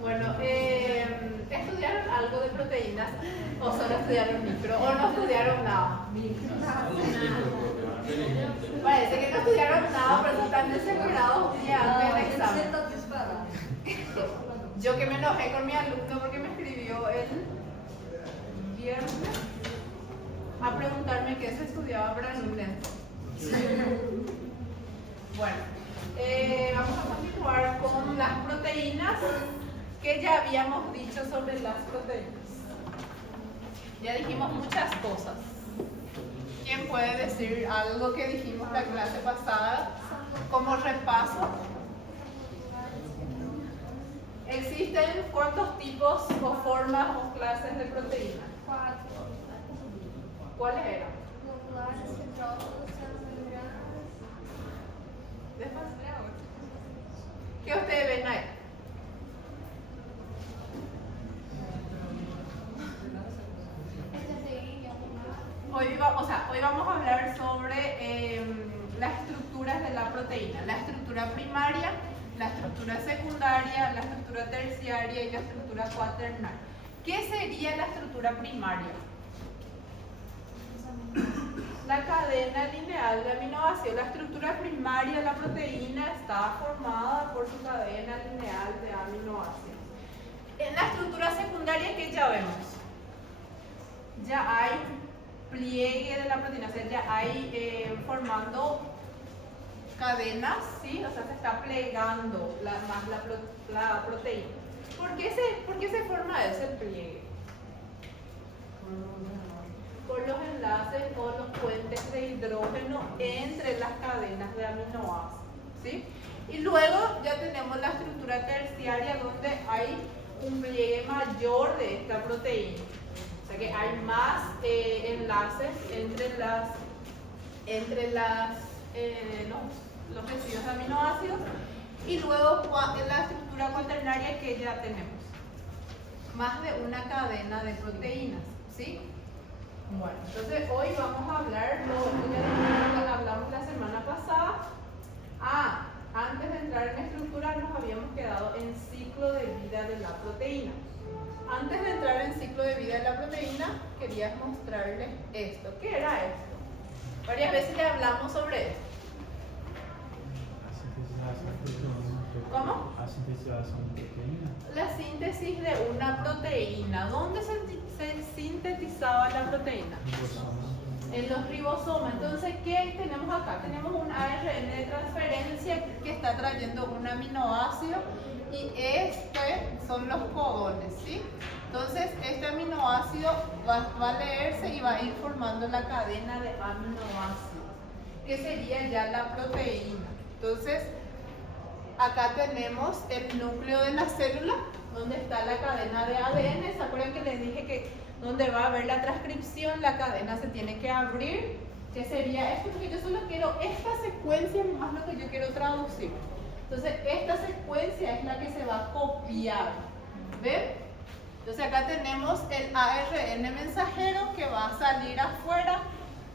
Bueno, ¿estudiaron algo de proteínas o solo estudiaron micro o no estudiaron nada? Parece que no estudiaron nada, pero están desesperados un día antes del examen. Yo que me enojé con mi alumno porque me escribió el viernes a preguntarme qué se estudiaba para el lunes. Bueno, vamos a continuar con las proteínas que ya habíamos dicho sobre las proteínas. Ya dijimos muchas cosas. ¿Quién puede decir algo que dijimos la clase pasada como repaso? ¿Existen cuántos tipos o formas o clases de proteínas? 4. ¿Cuáles eran? Globulares, hidrófilas, membranas. Después, ¿qué ustedes ven ahí? Hoy vamos a hablar sobre las estructuras de la proteína. La estructura primaria, la estructura secundaria, la estructura terciaria y la estructura cuaternaria. ¿Qué sería la estructura primaria? La cadena lineal de aminoácidos. La estructura primaria de la proteína está formada por su cadena lineal de aminoácidos. En la estructura secundaria, ¿qué ya vemos? Ya hay pliegue de la proteína, o sea, ya hay formando cadenas, ¿sí? O sea, se está plegando la proteína. ¿Por qué se forma ese pliegue? Por los enlaces o los puentes de hidrógeno entre las cadenas de aminoácidos, ¿sí? Y luego ya tenemos la estructura terciaria donde hay un pliegue mayor de esta proteína. O sea que hay más enlaces entre los residuos de aminoácidos. Y luego en la estructura cuaternaria que ya tenemos más de una cadena de proteínas, ¿sí? Bueno, entonces hoy vamos a hablar lo que hablamos la semana pasada. Antes de entrar en estructura nos habíamos quedado en ciclo de vida de la proteína. Antes de entrar en ciclo de vida de la proteína, quería mostrarles esto. ¿Qué era esto? Varias veces le hablamos sobre esto. ¿Cómo? La síntesis de una proteína. ¿Dónde se sintetizaba la proteína? En los ribosomas. Entonces, ¿qué tenemos acá? Tenemos un ARN de transferencia que está trayendo un aminoácido y son los codones, ¿sí? Entonces, este aminoácido va a leerse y va a ir formando la cadena de aminoácidos, que sería ya la proteína. Entonces, acá tenemos el núcleo de la célula, donde está la cadena de ADN. ¿Se acuerdan que les dije que donde va a haber la transcripción, la cadena se tiene que abrir? ¿Qué sería esto? Porque yo solo quiero esta secuencia más lo que yo quiero traducir. Entonces, esta secuencia es la que se va a copiar. ¿Ven? Entonces, acá tenemos el ARN mensajero que va a salir afuera.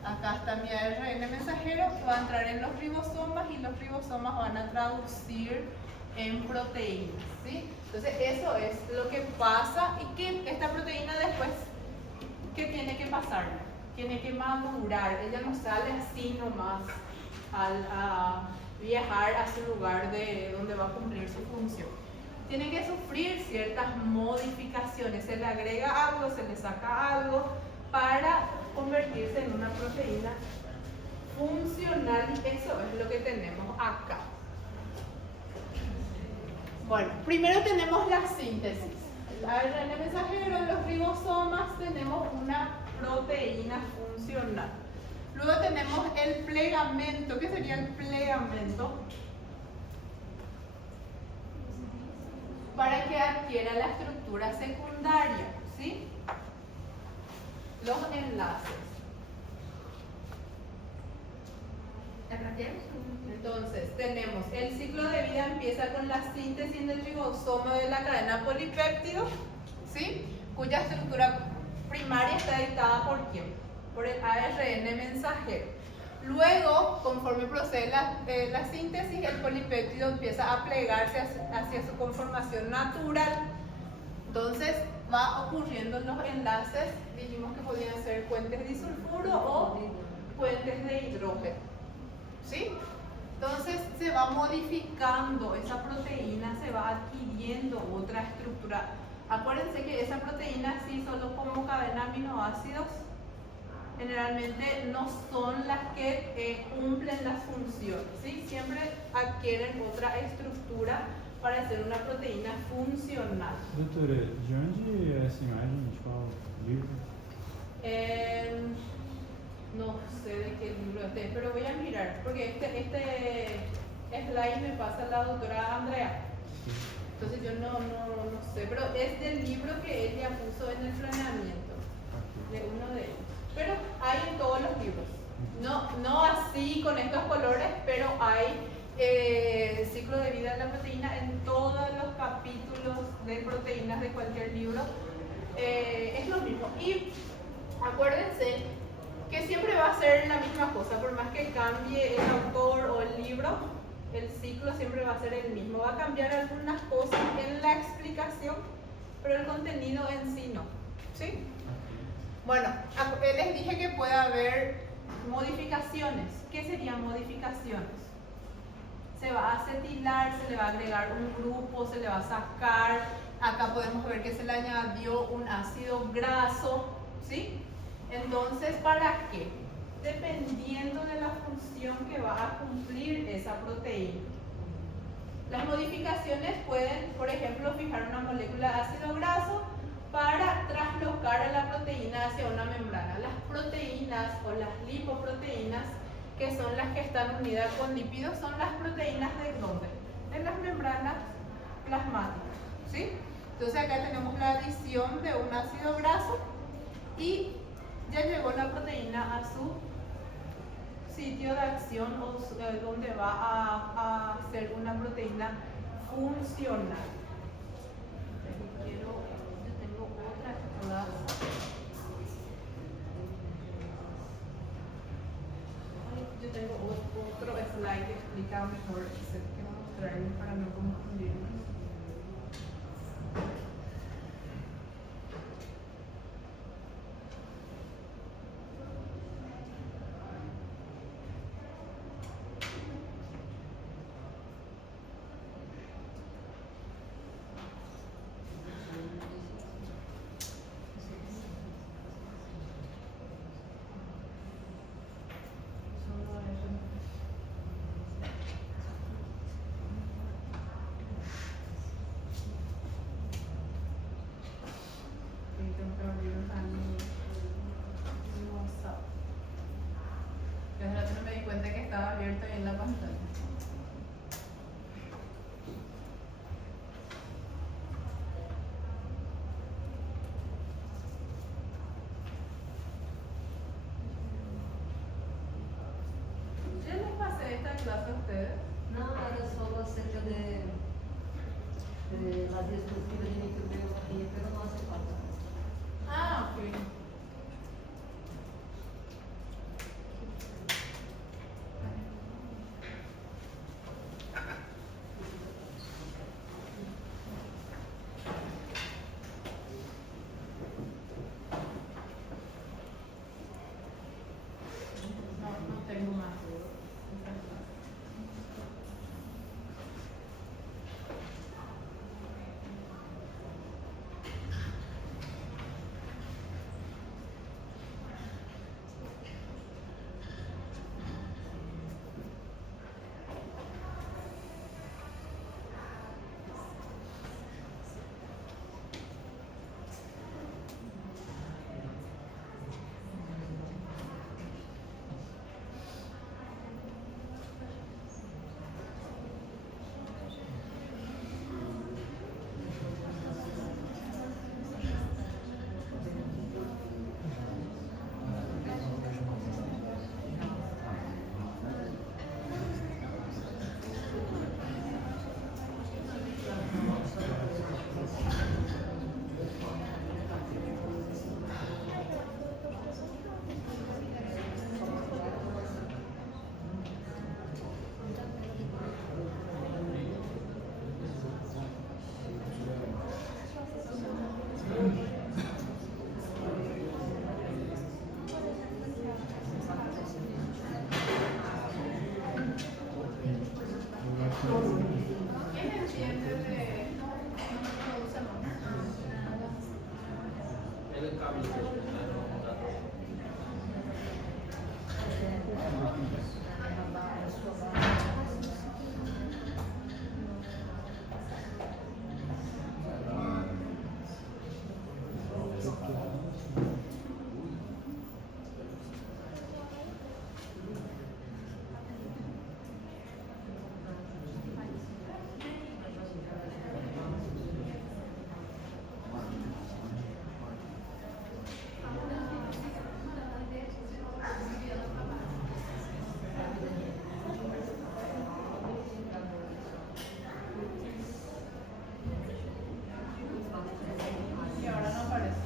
Acá está mi ARN mensajero, va a entrar en los ribosomas y los ribosomas van a traducir en proteínas, ¿sí? Entonces eso es lo que pasa y que esta proteína después, ¿qué tiene que pasar? Tiene que madurar, ella no sale así nomás a viajar a su lugar de donde va a cumplir su función. Tiene que sufrir ciertas modificaciones, se le agrega algo, se le saca algo para convertirse en una proteína funcional y eso es lo que tenemos acá. Bueno, primero tenemos la síntesis. El ARN mensajero, en los ribosomas tenemos una proteína funcional. Luego tenemos el plegamento. ¿Qué sería el plegamento? Para que adquiera la estructura secundaria, ¿sí? Los enlaces. Entonces, tenemos el ciclo de vida empieza con la síntesis del ribosoma de la cadena polipéptido, ¿sí? Cuya estructura primaria está dictada por ¿quién? Por el ARN mensajero. Luego, conforme procede la síntesis, el polipéptido empieza a plegarse hacia su conformación natural. Entonces va ocurriendo los enlaces, dijimos que podían ser puentes disulfuro o puentes de hidrógeno. ¿Sí? Entonces se va modificando esa proteína, se va adquiriendo otra estructura. Acuérdense que esa proteína sí solo como cadena de aminoácidos generalmente no son las que cumplen las funciones, ¿sí? Siempre adquieren otra estructura para ser una proteína funcional. Doutora, de onde é essa imagem? De qual livro? No sé de qué libro es, pero voy a mirar, porque este slide me pasa la doctora Andrea. Entonces yo no sé, pero es del libro que ella puso en el planeamiento, de uno de ellos. Pero hay en todos los libros. No así con estos colores, pero hay ciclo de vida de la proteína en todos los capítulos de proteínas de cualquier libro. Es lo mismo. Y acuérdense que siempre va a ser la misma cosa, por más que cambie el autor o el libro, el ciclo siempre va a ser el mismo. Va a cambiar algunas cosas en la explicación, pero el contenido en sí no. ¿Sí? Bueno, les dije que puede haber modificaciones. ¿Qué serían modificaciones? Se va a acetilar, se le va a agregar un grupo, se le va a sacar. Acá podemos ver que se le añadió un ácido graso, ¿sí? Entonces, ¿para qué? Dependiendo de la función que va a cumplir esa proteína. Las modificaciones pueden, por ejemplo, fijar una molécula de ácido graso para traslocar a la proteína hacia una membrana. Las proteínas o las lipoproteínas, que son las que están unidas con lípidos, son las proteínas de ¿dónde? De las membranas plasmáticas, ¿sí? Entonces acá tenemos la adición de un ácido graso y ya llegó la proteína a su sitio de acción o donde va a ser una proteína funcional. Yo tengo otra clase. Yo tengo otro slide que explica mejor ese que voy a mostrarles para no confundirnos. Abierto ahí en la pantalla. ¿Ya les pasé esta clase a ustedes? No, era solo acerca de la destructiva de microbiología, pero no hace falta. Ah, ok. No tengo más. Y ahora no aparece.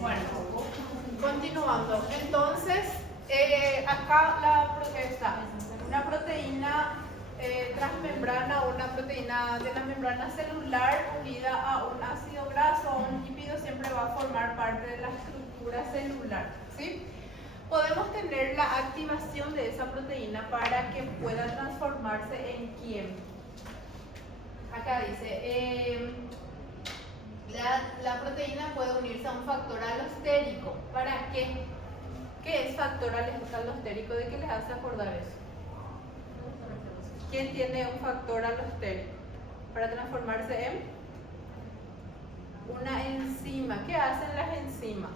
Bueno, continuando. Entonces, acá está una proteína transmembrana o una proteína de la membrana celular unida a un ácido graso o un lípido siempre va a formar parte de la estructura celular, ¿sí? Podemos tener la activación de esa proteína para que pueda transformarse en quién. Acá dice, la proteína puede unirse a un factor alostérico. ¿Para qué? ¿Qué es factor alostérico? ¿De qué les hace acordar eso? ¿Quién tiene un factor alostérico? Para transformarse en una enzima. ¿Qué hacen las enzimas?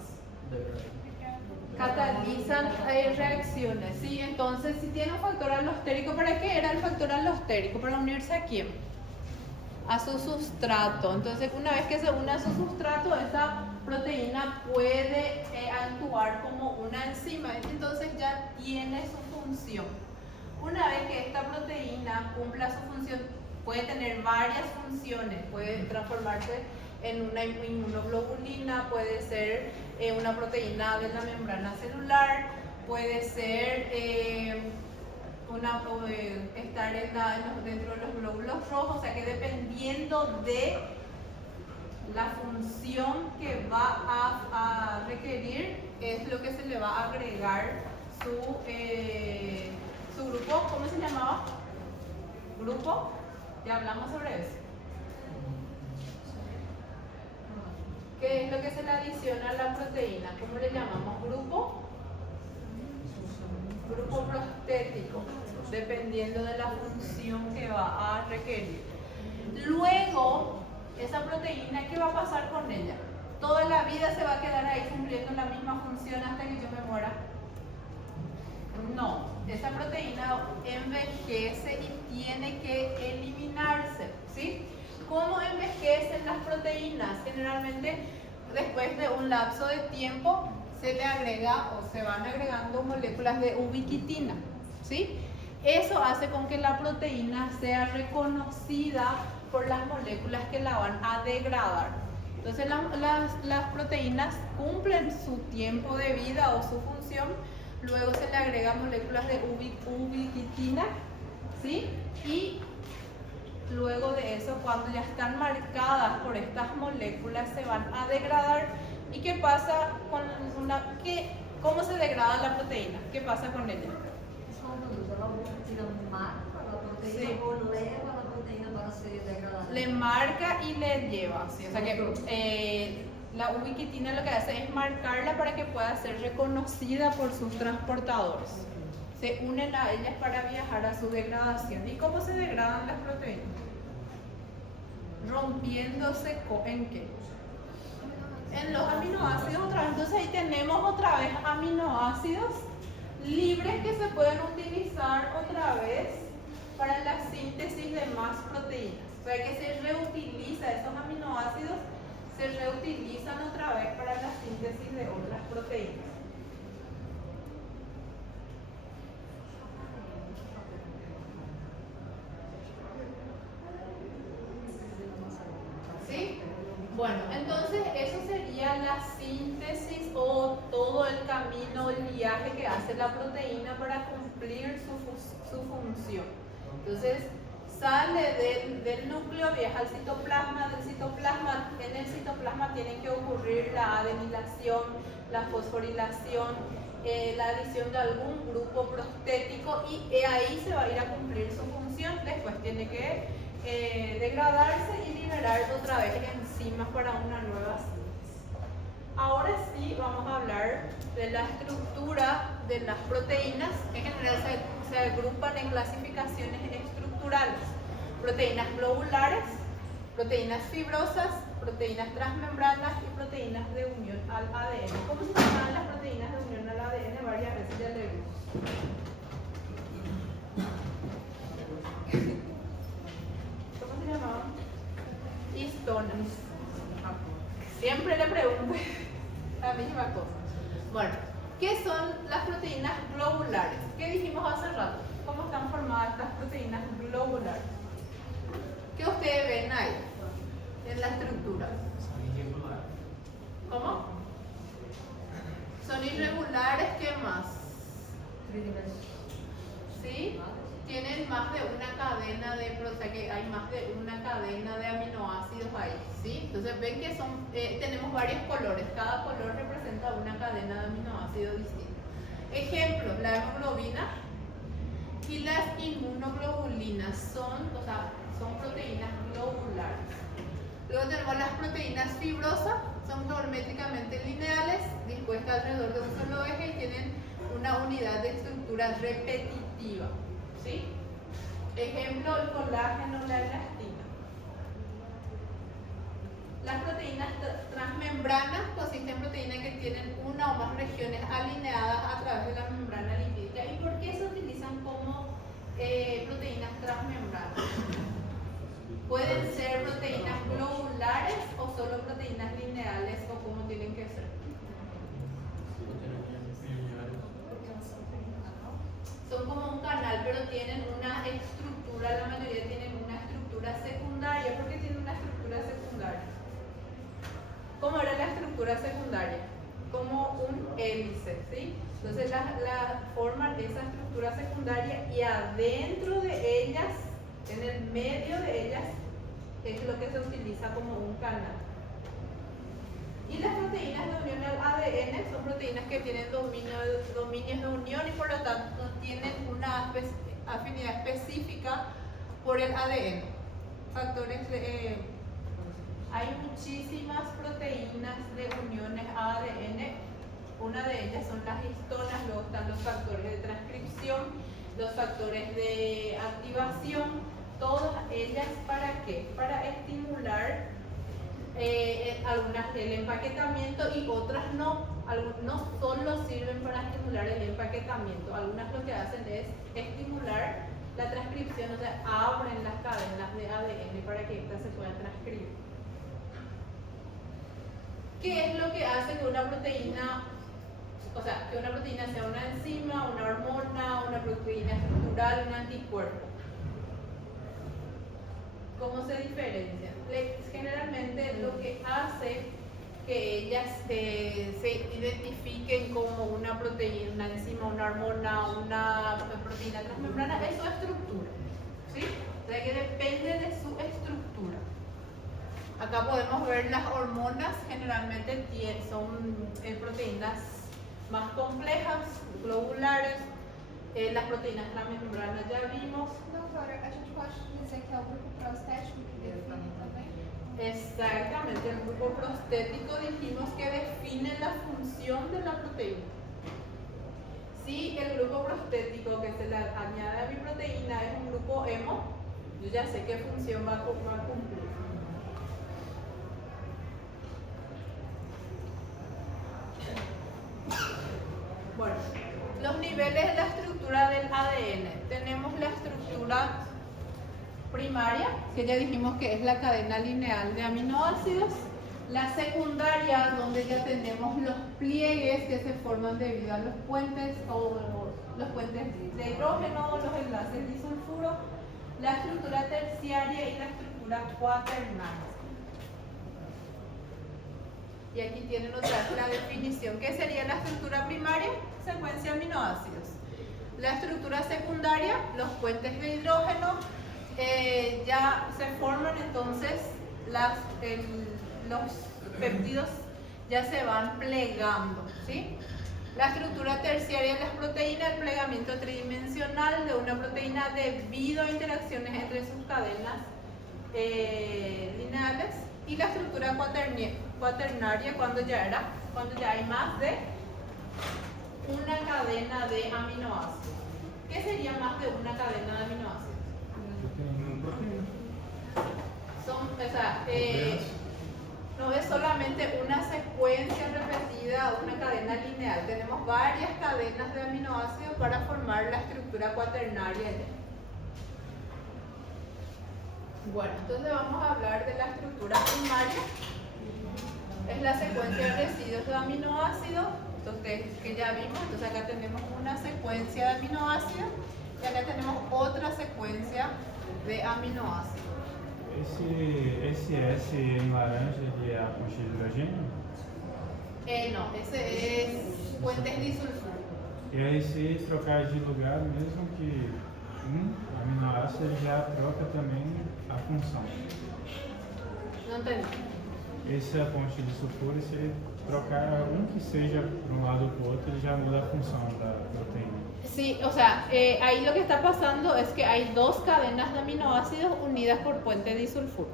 Catalizan reacciones, ¿sí? Entonces, si tiene un factor alostérico, ¿para qué era el factor alostérico? ¿Para unirse a quién? A su sustrato. Entonces, una vez que se une a su sustrato, esa proteína puede actuar como una enzima. Entonces, ya tiene su función. Una vez que esta proteína cumpla su función, puede tener varias funciones. Puede transformarse en una inmunoglobulina, puede ser una proteína de la membrana celular, puede ser estar dentro de los glóbulos rojos, o sea que dependiendo de la función que va a requerir es lo que se le va a agregar su grupo. ¿Cómo se llamaba? ¿Grupo? Ya hablamos sobre eso. ¿Qué es lo que se le adiciona a la proteína? ¿Cómo le llamamos? ¿Grupo? Grupo prostético, dependiendo de la función que va a requerir. Luego, esa proteína, ¿qué va a pasar con ella? ¿Toda la vida se va a quedar ahí cumpliendo la misma función hasta que yo me muera? No, esa proteína envejece y tiene que eliminarse, ¿sí? ¿Cómo envejecen las proteínas? Generalmente, después de un lapso de tiempo, se le agrega o se van agregando moléculas de ubiquitina, ¿sí? Eso hace con que la proteína sea reconocida por las moléculas que la van a degradar. Entonces las proteínas cumplen su tiempo de vida o su función, luego se le agregan moléculas de ubiquitina, ¿sí? Y luego de eso, cuando ya están marcadas por estas moléculas, se van a degradar. ¿Y qué pasa con cómo se degrada la proteína? ¿Qué pasa con ella? Sí. Le marca y le lleva, ¿sí? O sea que la ubiquitina lo que hace es marcarla para que pueda ser reconocida por sus transportadores. se unen a ellas para viajar a su degradación. ¿Y cómo se degradan las proteínas? Rompiéndose ¿en qué? En los aminoácidos otra vez. Entonces ahí tenemos otra vez aminoácidos libres que se pueden utilizar otra vez para la síntesis de más proteínas. O sea que se reutiliza esos aminoácidos, se reutilizan otra vez para la síntesis de otras proteínas. ¿Sí? Bueno, entonces eso sería la síntesis o todo el camino, el viaje que hace la proteína para cumplir su función. Entonces sale del núcleo, viaja al citoplasma, del citoplasma, en el citoplasma tiene que ocurrir la adenilación, la fosforilación, la adición de algún grupo prostético y ahí se va a ir a cumplir su función. Después tiene que degradarse y liberar otra vez enzimas para una nueva síntesis. Ahora sí vamos a hablar de la estructura de las proteínas. En general se agrupan en clasificaciones estructurales: proteínas globulares, proteínas fibrosas, proteínas transmembranas y proteínas de unión al ADN. ¿Cómo se llaman las proteínas de unión al ADN? Varias veces ya le vimos. ¿Cómo se llamaban? Histonas. Siempre le pregunto la misma cosa. Bueno, ¿qué son las proteínas globulares? ¿Qué dijimos hace rato? ¿Cómo están formadas estas proteínas globulares? ¿Qué ustedes ven ahí en la estructura? ¿Cómo? Son irregulares, ¿qué más? ¿Sí? Tienen más de una cadena o sea que hay más de una cadena de aminoácidos ahí, ¿sí? Entonces ven que tenemos varios colores, cada color representa una cadena de aminoácidos distintos. Ejemplo, la hemoglobina y las inmunoglobulinas son proteínas globulares. Luego tenemos las proteínas fibrosas, son geométricamente lineales, dispuestas alrededor de un solo eje y tienen una unidad de estructura repetitiva. ¿Sí? Ejemplo, el colágeno, la elastina. Las proteínas transmembranas consisten en proteínas que tienen una o más regiones alineadas a través de la membrana lipídica. ¿Y por qué se utilizan como proteínas transmembranas? Pueden ser proteínas globulares o solo proteínas lineales o cómo tienen que ser. Son como un canal, pero tienen una estructura, la mayoría tienen una estructura secundaria. ¿Por qué tienen una estructura secundaria? ¿Cómo era la estructura secundaria? Como un hélice, ¿sí? Entonces forman esa estructura secundaria y adentro de ellas, en el medio de ellas, es lo que se utiliza como un canal. Y las proteínas de unión al ADN son proteínas que tienen dominios de unión y por lo tanto tienen una afinidad específica por el ADN. Hay muchísimas proteínas de uniones a ADN. Una de ellas son las histonas, luego están los factores de transcripción, los factores de activación, todas ellas ¿para qué? Para estimular algunas el empaquetamiento y otras no. No solo sirven para estimular el empaquetamiento, algunas lo que hacen es estimular la transcripción, o sea, abren las cadenas de ADN para que éstas se puedan transcribir. ¿Qué es lo que hace que una proteína, sea una enzima, una hormona, una proteína estructural, un anticuerpo? ¿Cómo se diferencian? Generalmente lo que hace que ellas se identifiquen como una proteína, una enzima, una hormona, una proteína transmembrana es su estructura, ¿sí? O sea que depende de su estructura. Acá podemos ver las hormonas, generalmente son proteínas más complejas, globulares. Las proteínas transmembranas ya vimos. Doutora, a gente pode dizer que é o grupo prostético que define também? Exactamente, el grupo prostético dijimos que define la función de la proteína. Si el grupo prostético que se le añade a mi proteína es un grupo hemo, yo ya sé qué función va a cumplir. Bueno, los niveles de la estructura del ADN. Tenemos la estructura primaria, que ya dijimos que es la cadena lineal de aminoácidos. La secundaria, donde ya tenemos los pliegues que se forman debido a los puentes o los puentes de hidrógeno, los enlaces disulfuro. La estructura terciaria y la estructura cuaternaria. Y aquí tienen otra vez la definición. ¿Qué sería la estructura primaria? Secuencia de aminoácidos. La estructura secundaria, los puentes de hidrógeno, ya se forman entonces los péptidos ya se van plegando, ¿sí? La estructura terciaria de las proteínas, el plegamiento tridimensional de una proteína debido a interacciones entre sus cadenas lineales. Y la estructura cuaternaria cuando ya hay más de una cadena de aminoácidos. ¿Qué sería más de una cadena de aminoácidos? No es solamente una secuencia repetida, una cadena lineal. Tenemos varias cadenas de aminoácidos para formar la estructura cuaternaria. Bueno, entonces vamos a hablar de la estructura primaria. Es la secuencia de residuos de aminoácidos, entonces, que ya vimos. Entonces acá tenemos una secuencia de aminoácidos y acá tenemos otra secuencia de aminoácidos. Esse S em laranja ele é a ponte de hidrogênio? No, ese es puentes disulfuro. E aí se trocar de lugar, mesmo que aminoácido, ele já troca também a função. Não entendi. Essa ponte de sulfuro, se ele trocar que seja para um lado ou para o outro, ele já muda a função da proteína. Sí, o sea, ahí lo que está pasando es que hay dos cadenas de aminoácidos unidas por puente disulfuro.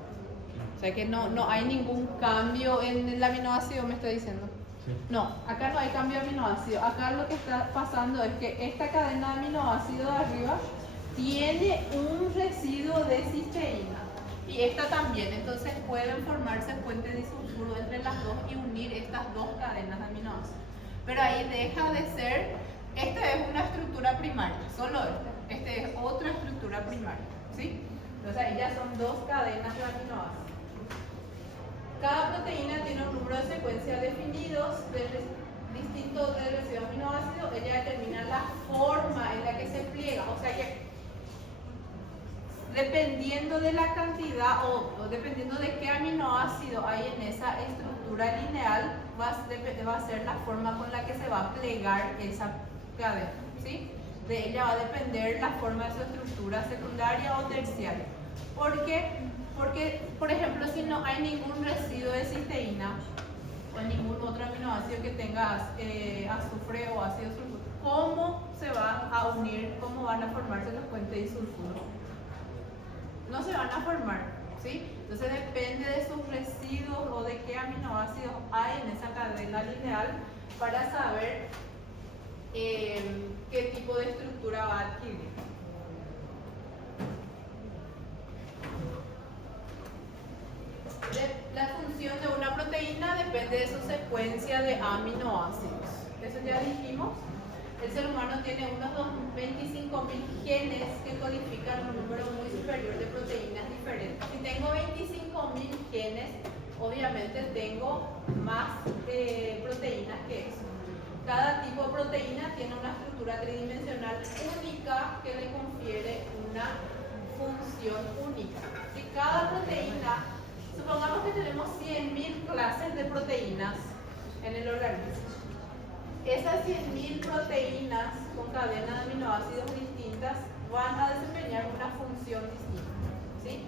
O sea que no hay ningún cambio en el aminoácido, me está diciendo. Sí. No, acá no hay cambio de aminoácido. Acá lo que está pasando es que esta cadena de aminoácidos de arriba tiene un residuo de cisteína. Y esta también, entonces pueden formarse puentes disulfuro entre las dos y unir estas dos cadenas de aminoácidos. Pero ahí deja de ser. Esta es una estructura primaria, solo esta es otra estructura primaria, ¿sí? Entonces ahí ya son dos cadenas de aminoácidos. Cada proteína tiene un número de secuencias definidos distintos del residuo aminoácido. Ella determina la forma en la que se pliega, o sea que dependiendo de la cantidad o dependiendo de qué aminoácido hay en esa estructura lineal, va a ser la forma con la que se va a plegar esa cadena, ¿sí? De ella va a depender la forma de su estructura secundaria o terciaria. ¿Por qué? Porque, por ejemplo, si no hay ningún residuo de cisteína o ningún otro aminoácido que tenga azufre o ácido sulfúrico, ¿cómo se van a unir? ¿Cómo van a formarse los puentes disulfuro? No se van a formar, ¿sí? Entonces depende de sus residuos o de qué aminoácidos hay en esa cadena lineal para saber qué tipo de estructura va a adquirir. La función de una proteína depende de su secuencia de aminoácidos. Eso ya dijimos. El ser humano tiene unos 25.000 genes que codifican un número muy superior de proteínas diferentes. Si tengo 25.000 genes, obviamente tengo más proteínas que eso. Cada tipo de proteína tiene una estructura tridimensional única que le confiere una función única. Si cada proteína, supongamos que tenemos 100.000 clases de proteínas en el organismo. Esas 100.000 proteínas con cadenas de aminoácidos distintas van a desempeñar una función distinta, ¿sí?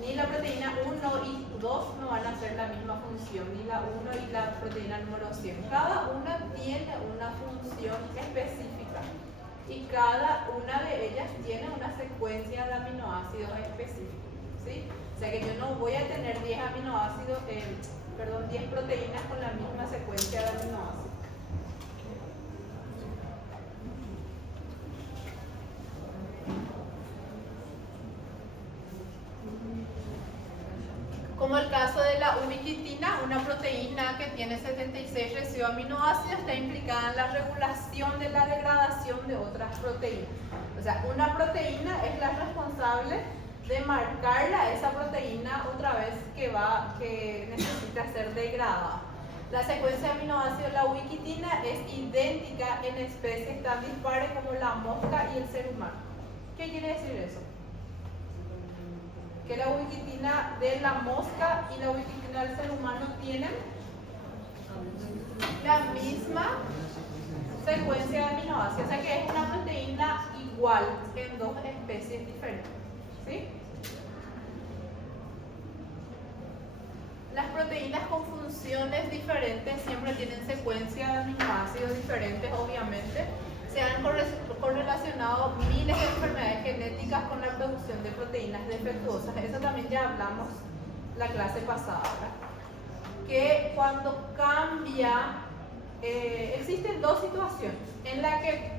Ni la proteína 1 y 2 no van a hacer la misma función, ni la 1 y la proteína número 100. Cada una tiene una función específica y cada una de ellas tiene una secuencia de aminoácidos específicos, ¿sí? O sea que yo no voy a tener 10 proteínas con la misma secuencia de aminoácidos. caso de la ubiquitina, una proteína que tiene 76 residuos aminoácidos, está implicada en la regulación de la degradación de otras proteínas. O sea, una proteína es la responsable de marcarla esa proteína otra vez que necesita ser degradada. La secuencia de aminoácidos de la ubiquitina es idéntica en especies tan dispares como la mosca y el ser humano. ¿Qué quiere decir eso? Que la ubiquitina de la mosca y la ubiquitina del ser humano tienen la misma secuencia de aminoácidos, o sea que es una proteína igual en dos especies diferentes, ¿sí? Las proteínas con funciones diferentes siempre tienen secuencia de aminoácidos diferentes, obviamente. Se han correlacionado miles de enfermedades genéticas con la producción de proteínas defectuosas. Eso también ya hablamos la clase pasada, ¿verdad? Que cuando cambia, existen dos situaciones en las que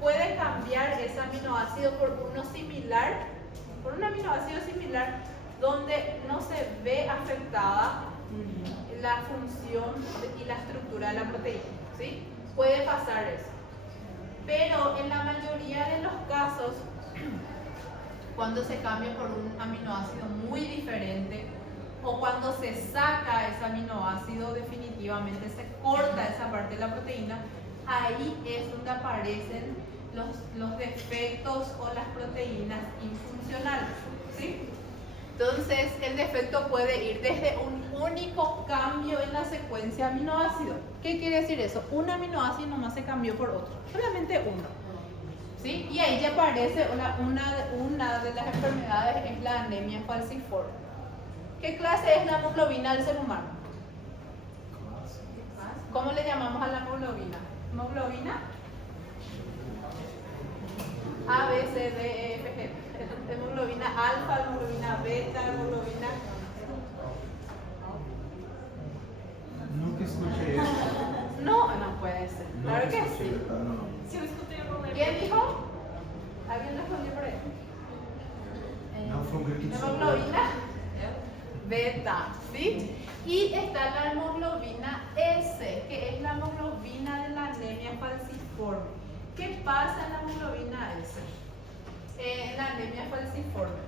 puede cambiar ese aminoácido por uno similar, por un aminoácido similar, donde no se ve afectada la función y la estructura de la proteína, ¿sí? Puede pasar eso. Pero en la mayoría de los casos, cuando se cambia por un aminoácido muy diferente o cuando se saca ese aminoácido, definitivamente se corta esa parte de la proteína, ahí es donde aparecen los defectos o las proteínas infuncionales, ¿sí? Entonces, el defecto puede ir desde un único cambio en la secuencia de aminoácidos. ¿Qué quiere decir eso? Un aminoácido nomás se cambió por otro, solamente uno, ¿sí? Y ahí ya aparece una de las enfermedades, es la anemia falciforme. ¿Qué clase es la hemoglobina del ser humano? ¿Cómo le llamamos a la hemoglobina? ¿Hemoglobina? A, B, C, D, E, F, G. Hemoglobina alfa, hemoglobina beta, hemoglobina... Nunca escuché eso. No, no puede ser. Claro que sí. ¿Quién dijo? ¿Alguien respondió por ahí? No fue un grito. Hemoglobina beta, ¿sí? Y está la hemoglobina S, que es la hemoglobina de la anemia falciforme. ¿Qué pasa en la hemoglobina S? En la anemia falciforme.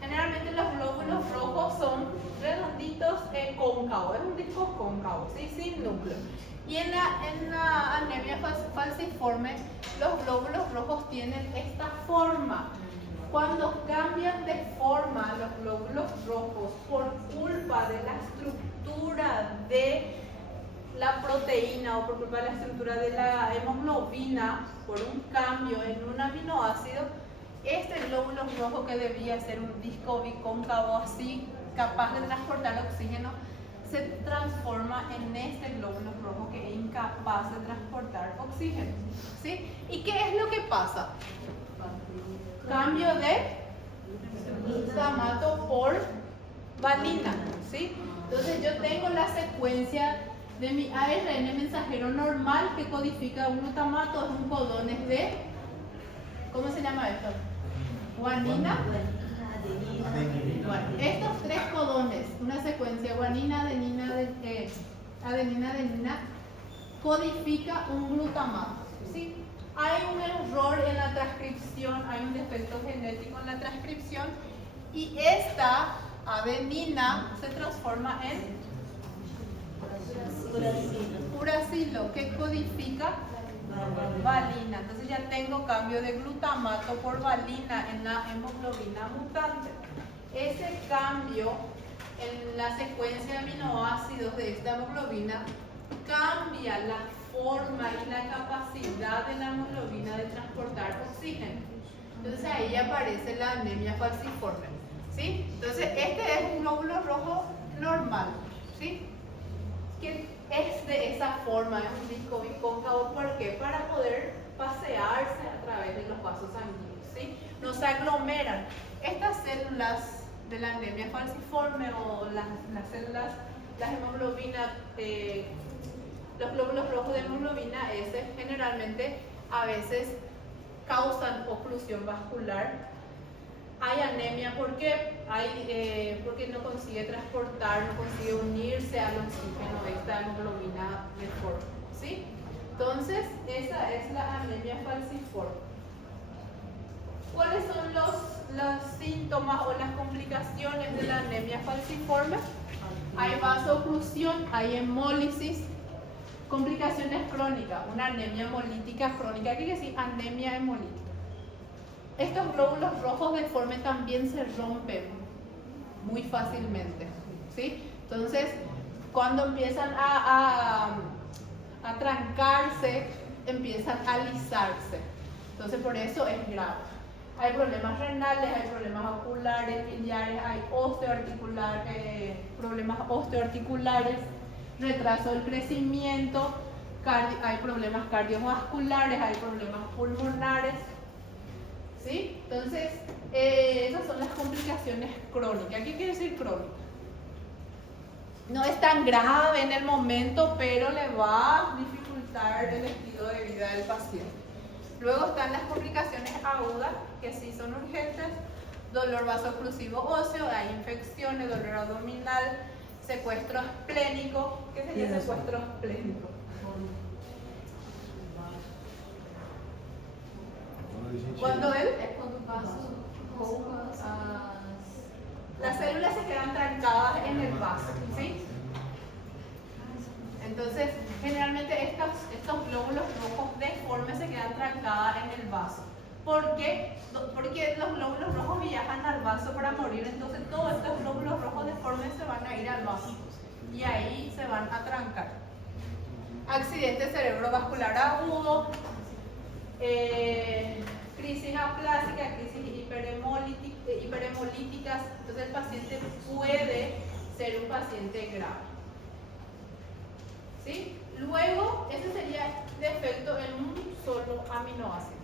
Generalmente los glóbulos rojos son redonditos cóncavos, es un disco cóncavo, ¿sí? Sin núcleo. Y en la anemia falciforme, los glóbulos rojos tienen esta forma. Cuando cambian de forma los glóbulos rojos por culpa de la estructura de la proteína o por culpa de la estructura de la hemoglobina, por un cambio en un aminoácido, este glóbulo rojo que debía ser un disco bicóncavo así, capaz de transportar oxígeno, se transforma en este glóbulo rojo que es incapaz de transportar oxígeno, ¿sí? ¿Y qué es lo que pasa? Cambio de glutamato por valina, ¿sí? Entonces yo tengo la secuencia de mi ARN mensajero normal que codifica un glutamato, es un codones de, ¿cómo se llama esto? Guanina. Bueno, estos tres codones, una secuencia guanina, adenina, adenina, codifica un glutamato, ¿sí? Hay un error en la transcripción, hay un defecto genético en la transcripción y esta adenina se transforma en uracilo, que codifica valina. Entonces ya tengo cambio de glutamato por valina en la hemoglobina mutante. Ese cambio en la secuencia de aminoácidos de esta hemoglobina cambia la forma y la capacidad de la hemoglobina de transportar oxígeno. Entonces ahí aparece la anemia falciforme, ¿sí? Entonces este es un glóbulo rojo normal, ¿sí? Que es de esa forma, es un disco bicóncavo. ¿Por qué? Para poder pasearse a través de los vasos sanguíneos, ¿sí? No se aglomeran. Estas células de la anemia falciforme o las células, las hemoglobinas, los glóbulos rojos de hemoglobina S generalmente a veces causan oclusión vascular, Hay anemia, ¿por qué? Porque no consigue transportar, no consigue unirse al oxígeno esta hemoglobina deforme, ¿sí? Entonces, esa es la anemia falciforme. ¿Cuáles son los síntomas o las complicaciones de la anemia falciforme? Hay vasoclusión, hay hemólisis, complicaciones crónicas, una anemia hemolítica crónica. ¿Qué quiere decir anemia hemolítica? Estos glóbulos rojos deformes también se rompen muy fácilmente, ¿sí? Entonces, cuando empiezan a trancarse, empiezan a alisarse. Entonces, por eso es grave. Hay problemas renales, hay problemas oculares, biliares, hay problemas osteoarticulares, retraso del crecimiento, hay problemas cardiovasculares, hay problemas pulmonares, ¿sí? Entonces, esas son las complicaciones crónicas. ¿Qué quiere decir crónica? No es tan grave en el momento, pero le va a dificultar el estilo de vida del paciente. Luego están las complicaciones agudas, que sí son urgentes: dolor vasoclusivo óseo, hay infecciones, dolor abdominal, secuestro esplénico. ¿Qué sería secuestro esplénico? Cuando las células se quedan trancadas en el vaso, ¿sí? Entonces, generalmente estos glóbulos rojos deformes se quedan trancadas en el vaso. ¿Por qué? Porque los glóbulos rojos viajan al vaso para morir, entonces todos estos glóbulos rojos deformes se van a ir al vaso y ahí se van a trancar. Accidente cerebrovascular agudo, crisis aplásica, crisis hiperhemolíticas. Entonces el paciente puede ser un paciente grave, ¿sí? Luego, ese sería defecto en un solo aminoácido.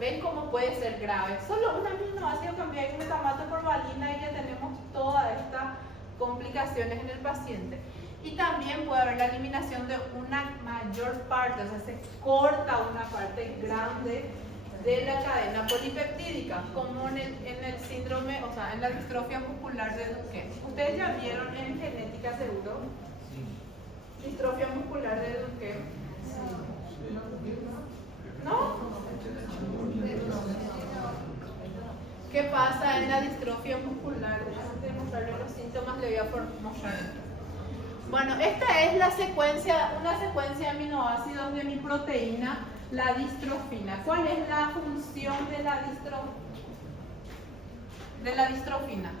¿Ven cómo puede ser grave? Solo un aminoácido cambiar glutamato por valina y ya tenemos todas estas complicaciones en el paciente. Y también puede haber la eliminación de una mayor parte, o sea, se corta una parte grande de la cadena polipeptídica, como en el síndrome, o sea, en la distrofia muscular de Duchenne. Ustedes ya vieron en genética, seguro, distrofia muscular de Duchenne. ¿No? ¿Qué pasa en la distrofia muscular? Antes de mostrarles los síntomas, le voy a mostrar. Bueno, esta es la secuencia, una secuencia de aminoácidos de mi proteína, la distrofina. ¿Cuál es la función de la distrofina?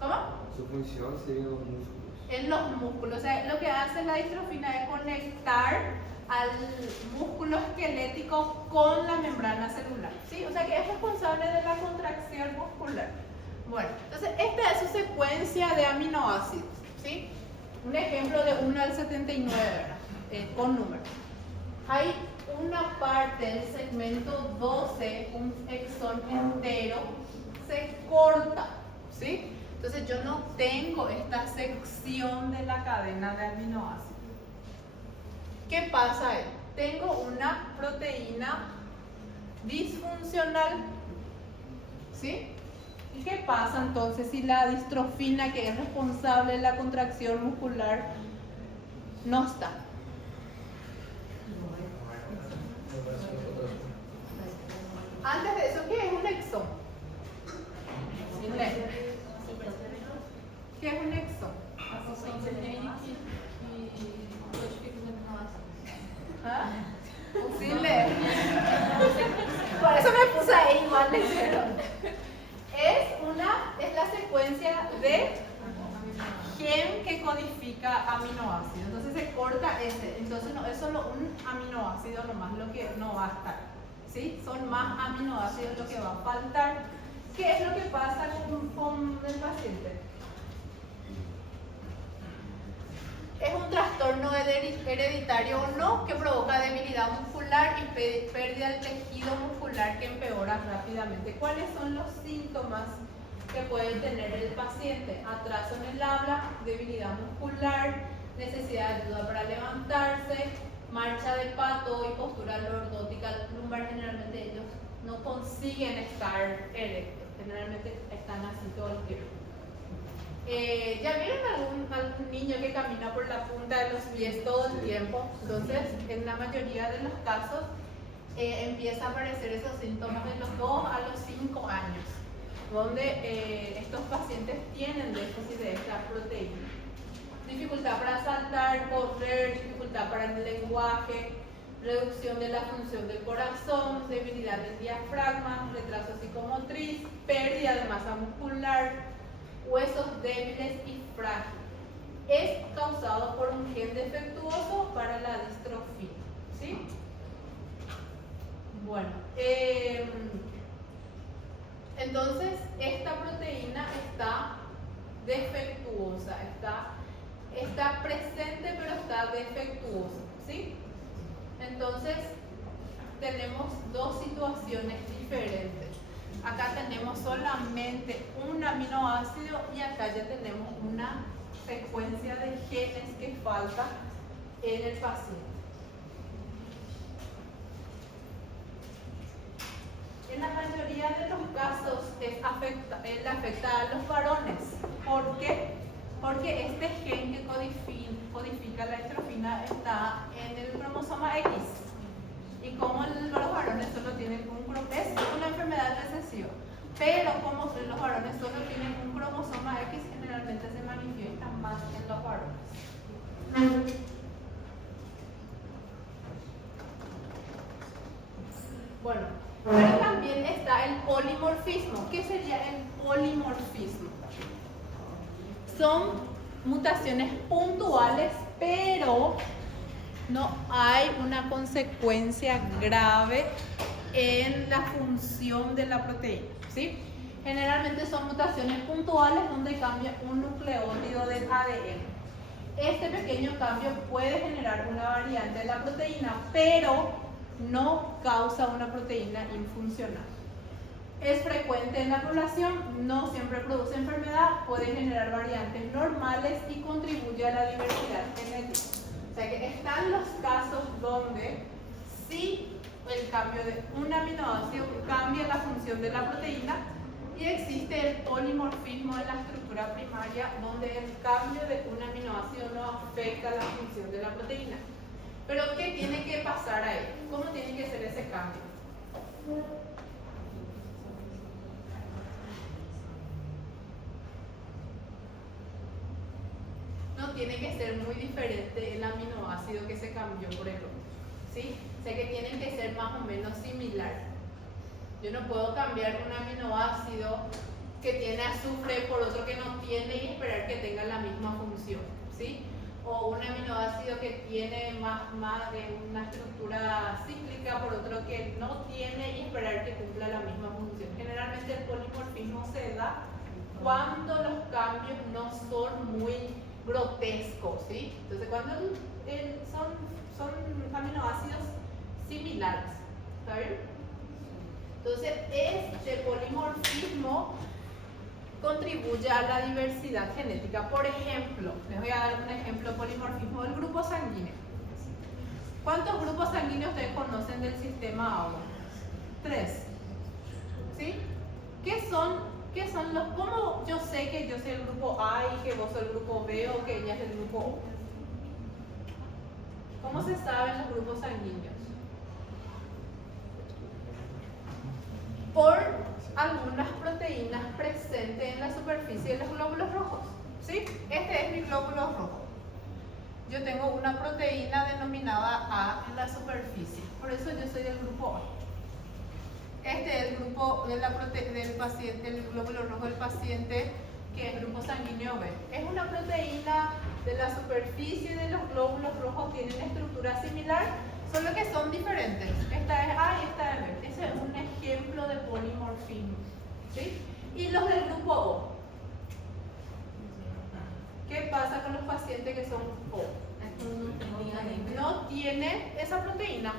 ¿Cómo? Su función sería los músculos. En los músculos. O sea, lo que hace la distrofina es conectar al músculo esquelético con la membrana celular, ¿sí? O sea, que es responsable de la contracción muscular. Bueno, entonces esta es su secuencia de aminoácidos, ¿sí? Un ejemplo de 1 al 79, ¿verdad? Con números. Hay una parte del segmento 12, un exón entero, se corta, ¿sí? Entonces yo no tengo esta sección de la cadena de aminoácidos. ¿Qué pasa ahí? Tengo una proteína disfuncional, ¿sí? ¿Y qué pasa entonces si la distrofina, que es responsable de la contracción muscular, no está? Antes de eso, ¿qué es un exón? ¿Qué es un exón? ¿Ah? Sí, por eso me puse ahí igual de cero. Es la secuencia de gen que codifica aminoácidos. Entonces se corta ese. Entonces no es solo un aminoácido nomás lo que no va a estar, ¿sí? Son más aminoácidos lo que va a faltar. ¿Qué es lo que pasa con el paciente? Es un trastorno hereditario o no que provoca debilidad muscular y pérdida del tejido muscular que empeora rápidamente. ¿Cuáles son los síntomas que puede tener el paciente? Atraso en el habla, debilidad muscular, necesidad de ayuda para levantarse, marcha de pato y postura lordótica lumbar. Generalmente ellos no consiguen estar erectos, generalmente están así todo el tiempo. ¿Ya vieron algún niño que camina por la punta de los pies todo el tiempo? Entonces, en la mayoría de los casos, empieza a aparecer esos síntomas de los 2 a los 5 años, donde estos pacientes tienen déficit de esta proteína. Dificultad para saltar, correr, dificultad para el lenguaje, reducción de la función del corazón, debilidad del diafragma, retraso psicomotriz, pérdida de masa muscular, huesos débiles y frágiles. Es causado por un gen defectuoso para la distrofia, ¿sí? Bueno, entonces esta proteína está defectuosa, está presente pero está defectuosa, ¿sí? Entonces tenemos dos situaciones diferentes. Acá tenemos solamente un aminoácido y acá ya tenemos una secuencia de genes que falta en el paciente. En la mayoría de los casos él afecta a los varones. ¿Por qué? Porque este gen que codifica la estrofina está en el cromosoma X. Y como los varones solo tienen un cromosoma, es una enfermedad recesiva. Pero como los varones solo tienen un cromosoma X, generalmente se manifiesta más en los varones. Bueno, pero también está el polimorfismo. ¿Qué sería el polimorfismo? Son mutaciones puntuales, pero no hay una consecuencia grave en la función de la proteína, ¿sí? Generalmente son mutaciones puntuales donde cambia un nucleótido del ADN. Este pequeño cambio puede generar una variante de la proteína, pero no causa una proteína infuncional. Es frecuente en la población, no siempre produce enfermedad, puede generar variantes normales y contribuye a la diversidad genética. O sea que están los casos donde sí el cambio de un aminoácido cambia la función de la proteína y existe el polimorfismo en la estructura primaria donde el cambio de un aminoácido no afecta la función de la proteína. Pero ¿qué tiene que pasar ahí? ¿Cómo tiene que ser ese cambio? No tiene que ser muy diferente el aminoácido que se cambió por el otro, ¿sí? O sea que tienen que ser más o menos similares. Yo no puedo cambiar un aminoácido que tiene azufre por otro que no tiene y esperar que tenga la misma función, ¿sí? O un aminoácido que tiene más de una estructura cíclica por otro que no tiene y esperar que cumpla la misma función. Generalmente el polimorfismo se da cuando los cambios no son muy grotescos, ¿sí? Entonces cuando son aminoácidos similares, ¿está bien? Entonces este polimorfismo contribuye a la diversidad genética. Por ejemplo, les voy a dar un ejemplo de polimorfismo del grupo sanguíneo. ¿Cuántos grupos sanguíneos ustedes conocen del sistema agua? 3. ¿Sí? ¿Qué son los? ¿Cómo yo sé que yo soy el grupo A y que vos sos el grupo B o que ella es el grupo O? ¿Cómo se saben los grupos sanguíneos? Por algunas proteínas presentes en la superficie de los glóbulos rojos, ¿sí? Este es mi glóbulo rojo. Yo tengo una proteína denominada A en la superficie, por eso yo soy del grupo A. Este es el grupo del paciente, el glóbulo rojo del paciente, que es grupo sanguíneo B. Es una proteína de la superficie de los glóbulos rojos, tienen estructura similar, solo que son diferentes. Esta es A y esta es B. Ese es un ejemplo de polimorfismo, ¿sí? Y los del grupo O. ¿Qué pasa con los pacientes que son O? No tiene esa proteína.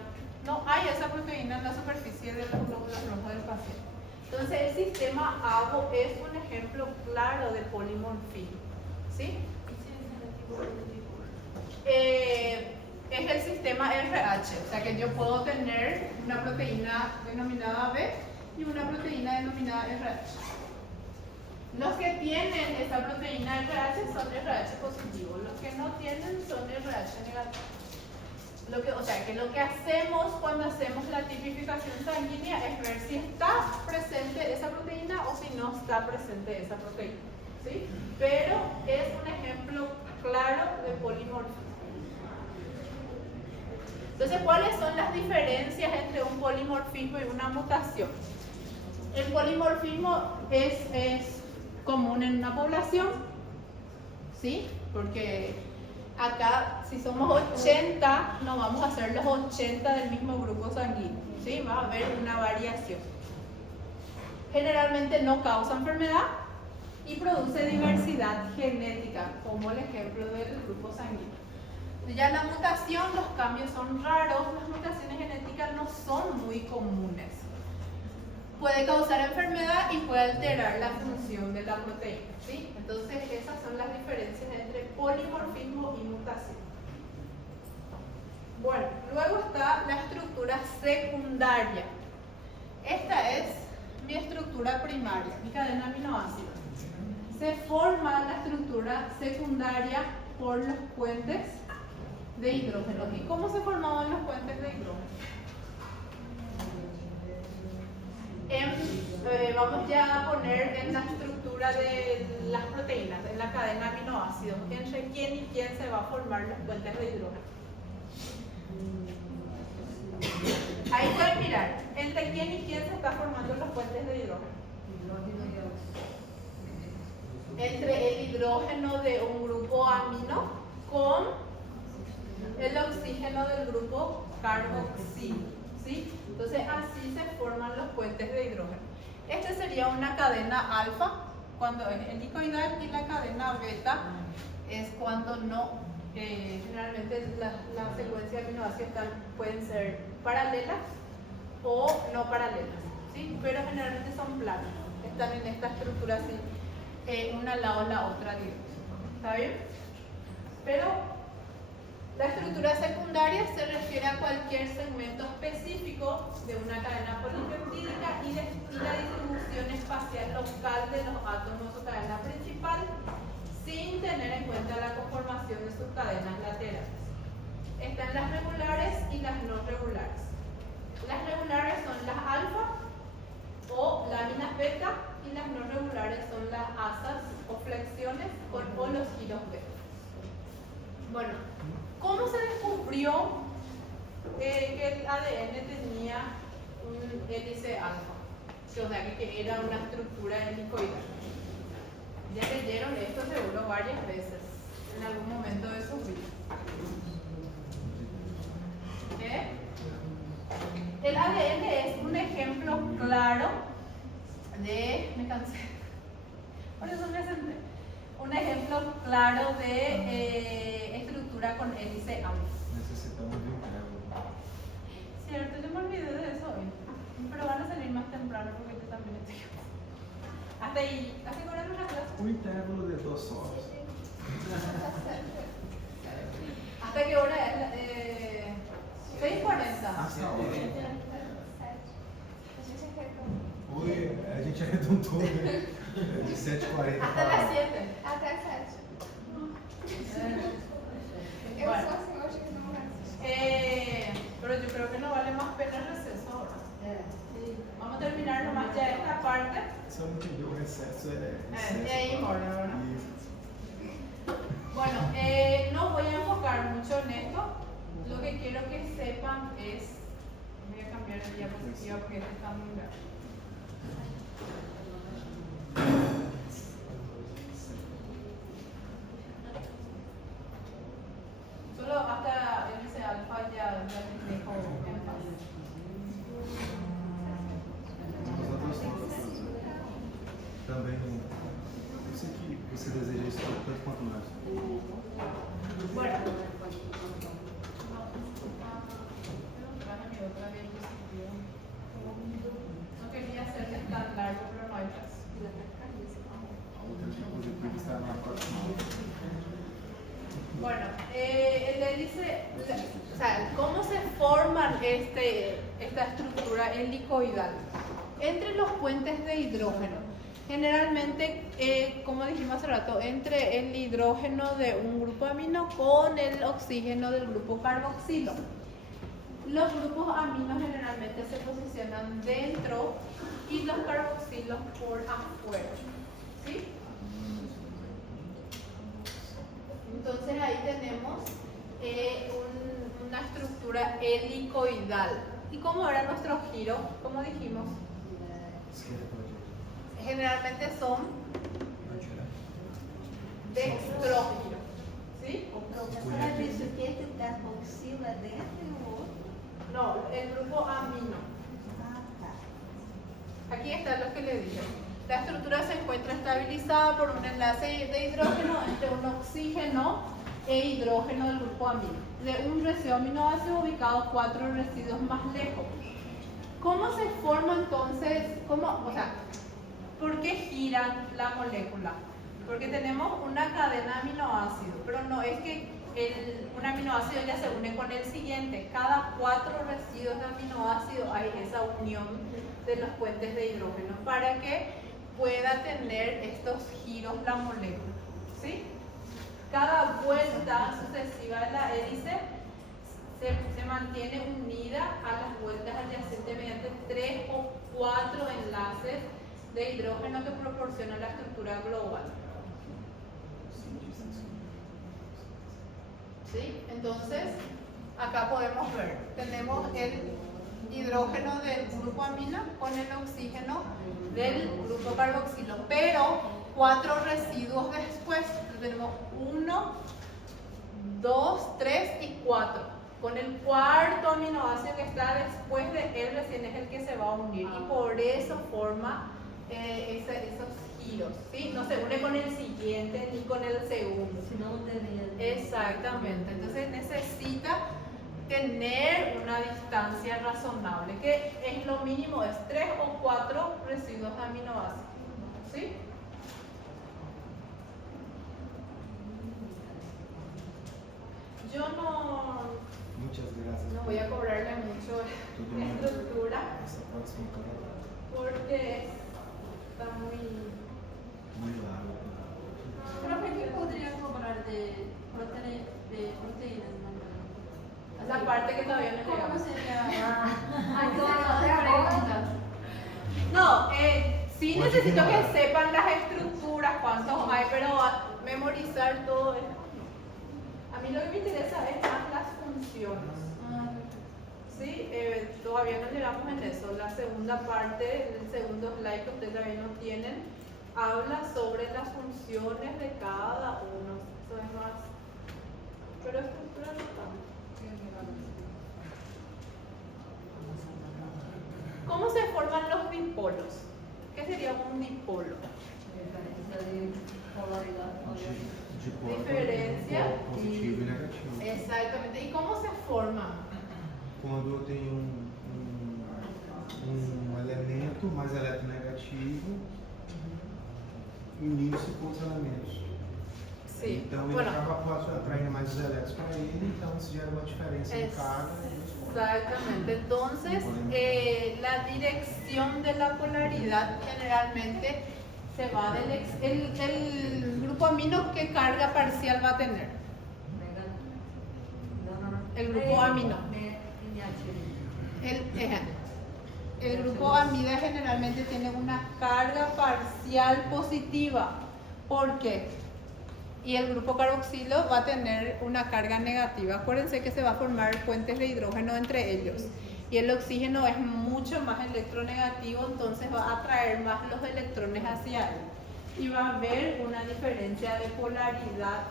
No hay esa proteína en la superficie de los glóbulos rojos del paciente. Entonces el sistema AGO es un ejemplo claro de polimorfismo, ¿sí? es el sistema RH, o sea que yo puedo tener una proteína denominada B y una proteína denominada RH. Los que tienen esta proteína RH son RH positivos, los que no tienen son RH negativos. O sea que lo que hacemos cuando hacemos la tipificación sanguínea es ver si está presente esa proteína o si no está presente esa proteína, ¿sí? Pero es un ejemplo claro de polimorfismo. Entonces, ¿cuáles son las diferencias entre un polimorfismo y una mutación? El polimorfismo es común en una población, ¿sí? Porque acá, si somos 80, no vamos a ser los 80 del mismo grupo sanguíneo, ¿sí? Va a haber una variación. Generalmente no causa enfermedad y produce diversidad genética, como el ejemplo del grupo sanguíneo. Ya la mutación, los cambios son raros, las mutaciones genéticas no son muy comunes. Puede causar enfermedad y puede alterar la función de la proteína, ¿sí? Entonces esas son las diferencias entre polimorfismo y mutación. Bueno, luego está la estructura secundaria. Esta es mi estructura primaria, mi cadena aminoácida. Se forma la estructura secundaria por los puentes de hidrógeno. ¿Y cómo se formaban los puentes de hidrógeno? Vamos ya a poner en la estructura de las proteínas, en la cadena aminoácidos, entre quién y quién se va a formar los puentes de hidrógeno. Ahí pueden mirar, entre quién y quién se están formando los puentes de hidrógeno. Entre el hidrógeno de un grupo amino con el oxígeno del grupo carboxilo, ¿sí? Entonces así se forman los puentes de hidrógeno. Esta sería una cadena alfa cuando es helicoidal y la cadena beta es cuando no, generalmente la secuencia de aminoácidos pueden ser paralelas o no paralelas, ¿sí? Pero generalmente son planas, están en esta estructura así, una al lado de la otra directa. ¿Está bien? Pero la estructura secundaria se refiere a cualquier segmento específico de una cadena polipeptídica y la distribución espacial local de los átomos de su cadena principal sin tener en cuenta la conformación de sus cadenas laterales. Están las regulares y las no regulares. Las regulares son las alfa o láminas beta y las no regulares son las asas o flexiones o los giros beta. Bueno, ¿cómo se descubrió que el ADN tenía un hélice alfa? O sea, que era una estructura helicoidal. Ya leyeron esto seguro varias veces en algún momento de su vida. El ADN es un ejemplo claro de... Me cansé. Por eso me senté. Un ejemplo claro de estructura con hélice alfa. Necesitamos de un cargo. Cierto, yo me olvidé de eso hoy. Pero van a salir más temprano porque yo también estoy. Hasta ahí, ¿hasta qué hora es la clase? Un intervalo de 2 horas. ¿Hasta qué hora es? 6:40. Hasta ahora. A gente arredondou. Oi, a gente arredondou, né? De 7h40 Hasta las 7. Até 7. Eu Bueno. sou assim hoje que não vai. Pero yo creo que no vale más pena el receso ahora. Sí. Vamos a terminar nomás ya esta parte. Só não entendeu o recesso Y ahí mora, ¿verdad? E Bueno, no voy a enfocar mucho en esto. Lo que quiero que sepan es... Voy a cambiar el diapositiva porque este está muy grande. Solo hasta ese alfa ya les dejo en paz. os outros também. Eu sei que você deseja isso tanto quanto nós. Bueno. Traje mi otra diapositiva. No quería hacerles tan largo, pero no hay caso. A outra diapositiva está na próxima aula. Bueno, el dice, o sea, ¿cómo se forman esta estructura helicoidal? Entre los puentes de hidrógeno. Generalmente, como dijimos hace rato, entre el hidrógeno de un grupo amino con el oxígeno del grupo carboxilo. Los grupos aminos generalmente se posicionan dentro y los carboxilos por afuera. ¿Sí? Entonces ahí tenemos una estructura helicoidal. ¿Y cómo era nuestro giro? Como dijimos, generalmente son dextrógiro. ¿Sí? Professora, disse o que o carboxilo é dentro e o outro? No, el grupo amino. Ah, tá. Aquí está lo que le dije. La estructura se encuentra estabilizada por un enlace de hidrógeno entre un oxígeno e hidrógeno del grupo amino, de un residuo aminoácido ubicado 4 residuos más lejos. ¿Cómo se forma entonces? ¿Por qué giran la molécula? Porque tenemos una cadena de aminoácidos, pero no es que un aminoácido ya se une con el siguiente. Cada 4 residuos de aminoácido hay esa unión de los puentes de hidrógeno para que pueda tener estos giros la molécula. ¿Sí? Cada vuelta sucesiva de la hélice se mantiene unida a las vueltas adyacentes mediante 3 o 4 enlaces de hidrógeno que proporcionan la estructura global. ¿Sí? Entonces, acá podemos ver, tenemos el hidrógeno del grupo amino con el oxígeno del grupo carboxilo, pero 4 residuos después, tenemos 1, 2, 3 y 4. Con el cuarto aminoácido que está después de él recién es el que se va a unir y por eso forma esos giros, ¿sí? No se une con el siguiente ni con el segundo. Si no, no tendría. Exactamente, entonces necesita tener una distancia razonable, que es lo mínimo, es 3 o 4 residuos de aminoácidos, ¿sí? Yo Muchas gracias. no voy a cobrarle mucho Tudo de bem. estructura Essa próxima carta porque está muy... muy larga. Profe, ¿qué podría cobrar de proteínas? La parte que todavía no ¿Cómo llegamos. sería? No, sí necesito que sepan las estructuras, cuántos hay, pero memorizar todo eso. A mí lo que me interesa es más las funciones. Sí, todavía no llegamos en eso. La segunda parte, el segundo slide que ustedes todavía no tienen, habla sobre las funciones de cada uno. Eso es más. Pero estructura no tanto. ¿Cómo se forman los dipolos? ¿Qué sería un dipolo? Diferença de polaridade. De polo, Diferencia. polo positivo e negativo. Exactamente. ¿Y cómo se forman? Quando eu tenho elemento mais eletronegativo unindo-se com outros elementos. Sí. Então ele Bueno, acaba atraindo mais os elétrons para ele, então isso gera uma diferença em carga. exactamente. Entonces, la dirección de la polaridad generalmente se va el grupo amino, ¿qué carga parcial va a tener? El grupo amino. El grupo amida generalmente tiene una carga parcial positiva. ¿Por qué? Y el grupo carboxilo va a tener una carga negativa. Acuérdense que se va a formar puentes de hidrógeno entre ellos. Y el oxígeno es mucho más electronegativo, entonces va a atraer más los electrones hacia él. Y va a haber una diferencia de polaridad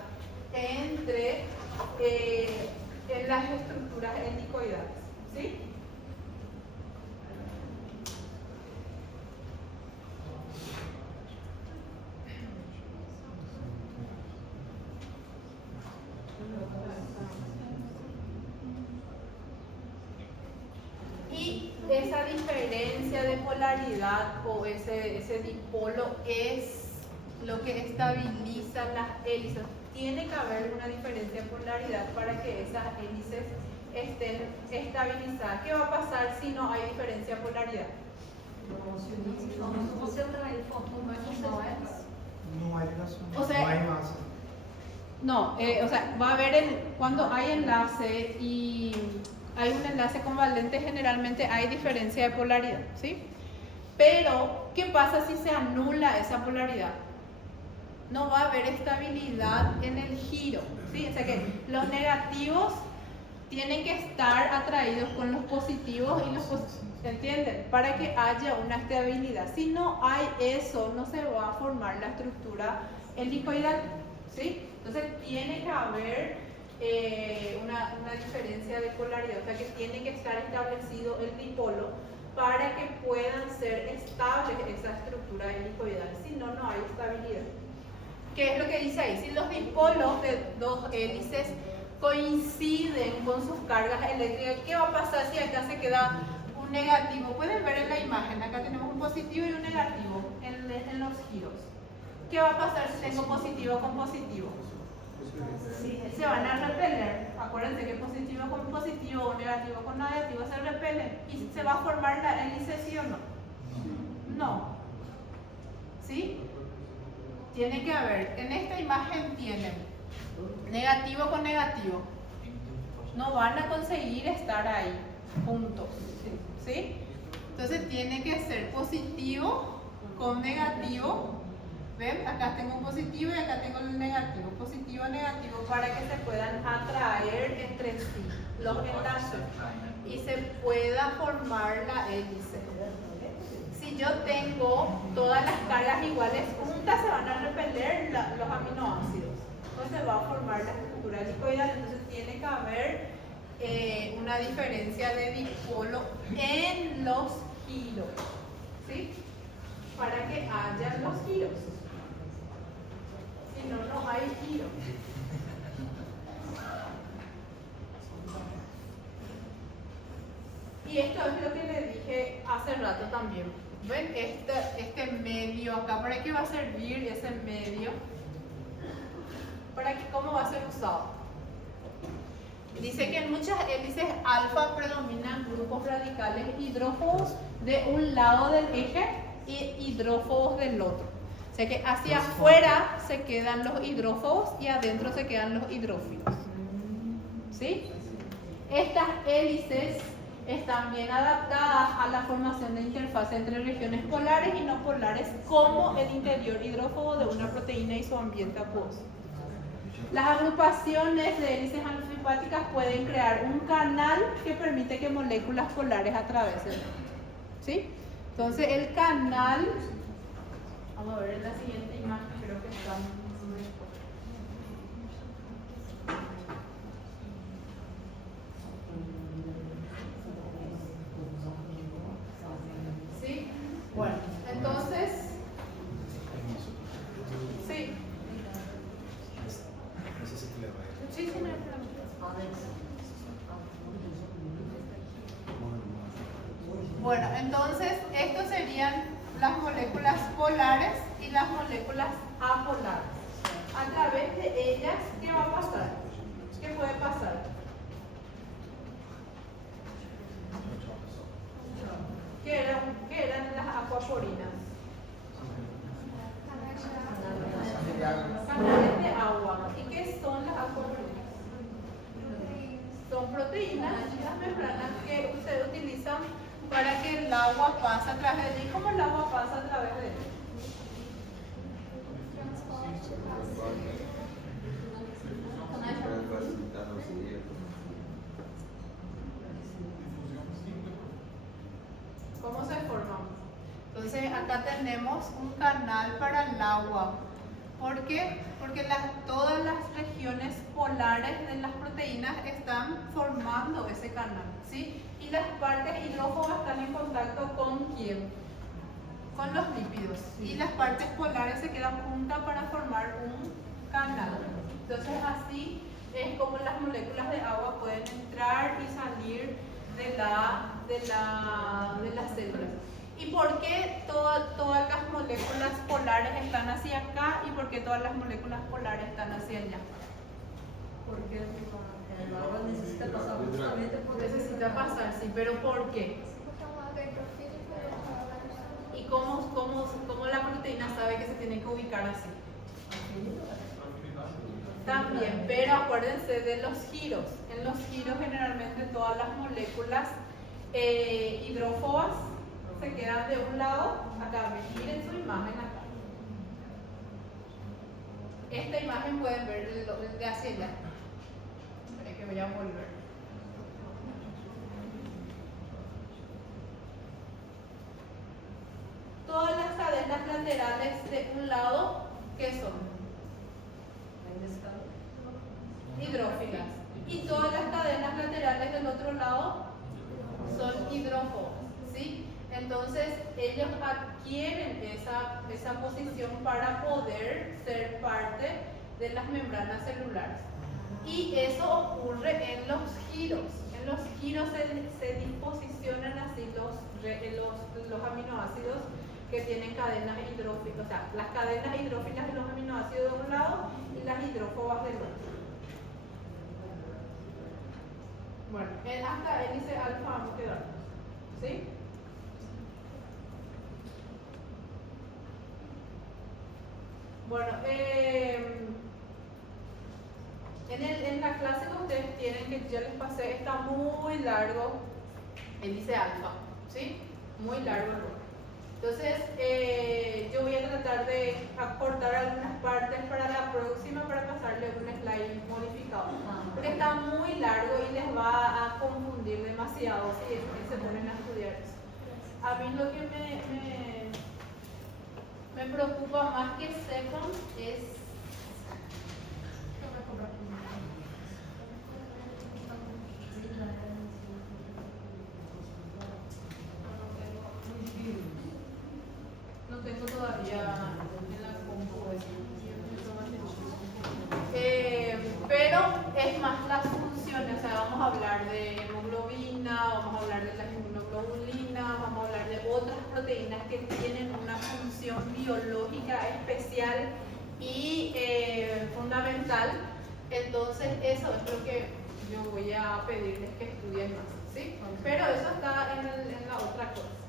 entre en las estructuras helicoidales. ¿Sí? Y esa diferencia de polaridad o ese dipolo es lo que estabiliza las hélices. Tiene que haber una diferencia de polaridad para que esas hélices estén estabilizadas. ¿Qué va a pasar si no hay diferencia de polaridad? Se você trair fortuna, não é? Não há ligação. O sea, não há massa. No, o sea, va a haber, cuando hay enlace y hay un enlace convalente, generalmente hay diferencia de polaridad, ¿sí? Pero, ¿qué pasa si se anula esa polaridad? No va a haber estabilidad en el giro, ¿sí? O sea que los negativos tienen que estar atraídos con los positivos y los positivos, ¿entienden? Para que haya una estabilidad. Si no hay eso, no se va a formar la estructura helicoidal, ¿sí? Entonces tiene que haber una diferencia de polaridad, o sea que tiene que estar establecido el dipolo para que puedan ser estables esa estructura helicoidal, si no, no hay estabilidad. ¿Qué es lo que dice ahí? Si los dipolos de dos hélices coinciden con sus cargas eléctricas, ¿qué va a pasar si acá se queda un negativo? Pueden ver en la imagen, acá tenemos un positivo y un negativo en los giros. ¿Qué va a pasar si tengo positivo con positivo? Sí, se van a repeler. Acuérdense que positivo con positivo o negativo con negativo se repelen. ¿Y se va a formar la hélice, sí o no? No. ¿Sí? Tiene que haber. En esta imagen tienen negativo con negativo. No van a conseguir estar ahí juntos. ¿Sí? Entonces tiene que ser positivo con negativo. ¿Ven? Acá tengo un positivo y acá tengo el negativo. Positivo, negativo, para que se puedan atraer entre sí los enlaces y se pueda formar la hélice. Si yo tengo todas las cargas iguales juntas, se van a repeler los aminoácidos. Entonces se va a formar la estructura helicoidal. Entonces tiene que haber una diferencia de dipolo en los giros, ¿sí? Para que haya los giros. Si no, no hay giro. Y esto es lo que le dije hace rato también. ¿Ven? Este medio acá, ¿para qué va a servir ese medio? ¿Cómo va a ser usado? Dice que en muchas hélices alfa predominan grupos radicales hidrófobos de un lado del eje y hidrófobos del otro. O sea que hacia afuera se quedan los hidrófobos y adentro se quedan los hidrófilos. ¿Sí? Estas hélices están bien adaptadas a la formación de interfase entre regiones polares y no polares, como el interior hidrófobo de una proteína y su ambiente acuoso. Las agrupaciones de hélices alfipáticas pueden crear un canal que permite que moléculas polares atraviesen. ¿Sí? Entonces el canal, vamos a ver en la siguiente imagen, creo que está mejor. ¿Sí? Bueno, entonces, sí. Sí, sí, no hay problema. Bueno, entonces estos serían las moléculas polares y las moléculas apolares. A través de ellas, ¿qué va a pasar? ¿Qué puede pasar? ¿Qué eran las acuaporinas? Canales de agua. ¿Y qué son las acuaporinas? Son proteínas, las membranas que se utilizan para que el agua pase a través de ella. ¿Cómo el agua pasa a través de ella? ¿Cómo se forma? Entonces acá tenemos un canal para el agua. ¿Por qué? Porque todas las regiones polares de las proteínas están formando ese canal, ¿sí? Y las partes hidrófobas están en contacto ¿con quién? Con los lípidos. Y las partes polares se quedan juntas para formar un canal. Entonces así es como las moléculas de agua pueden entrar y salir de las células. ¿Y por qué todas las moléculas polares están hacia acá y por qué todas las moléculas polares están hacia allá? Porque el agua necesita pasar justamente por Necesita pasar, sí, pero ¿por qué? Porque um lado é hidrofílico e outro lado é hidrofílico. ¿Y cómo la proteína sabe que se tiene que ubicar así? También, pero acuérdense de los giros. En los giros generalmente todas las moléculas hidrófobas se quedan de un lado acá. Miren su imagen acá. Esta imagen pueden ver de hacia allá. Esperen que voy a volver. Todas las cadenas laterales de un lado, ¿qué son? Hidrófilas. Y todas las cadenas laterales del otro lado son hidrófobas, ¿sí? Entonces ellos adquieren esa posición para poder ser parte de las membranas celulares. Y eso ocurre en los giros. En los giros se disposicionan así los aminoácidos que tienen cadenas hidrófilas, o sea, las cadenas hidrófilas de los aminoácidos de un lado y las hidrófobas del otro. Bueno, hasta hélice alfa vamos a quedar, ¿sí? Bueno, en la clase que ustedes tienen, que yo les pasé, está muy largo hélice alfa, ¿sí? Muy largo el rol. Entonces, yo voy a tratar de acortar algunas partes para la próxima para pasarle un slide modificado. Porque está muy largo y les va a confundir demasiado si se ponen a estudiar eso. A mí lo que me preocupa más que sepan es no tengo todavía en la compu pero es más las funciones, o sea, vamos a hablar de hemoglobina, vamos a hablar de la inmunoglobulina, vamos a hablar de otras proteínas que tienen una función biológica especial y fundamental. Entonces eso es lo que yo voy a pedirles que estudien más, ¿sí? Pero eso está en la otra cosa.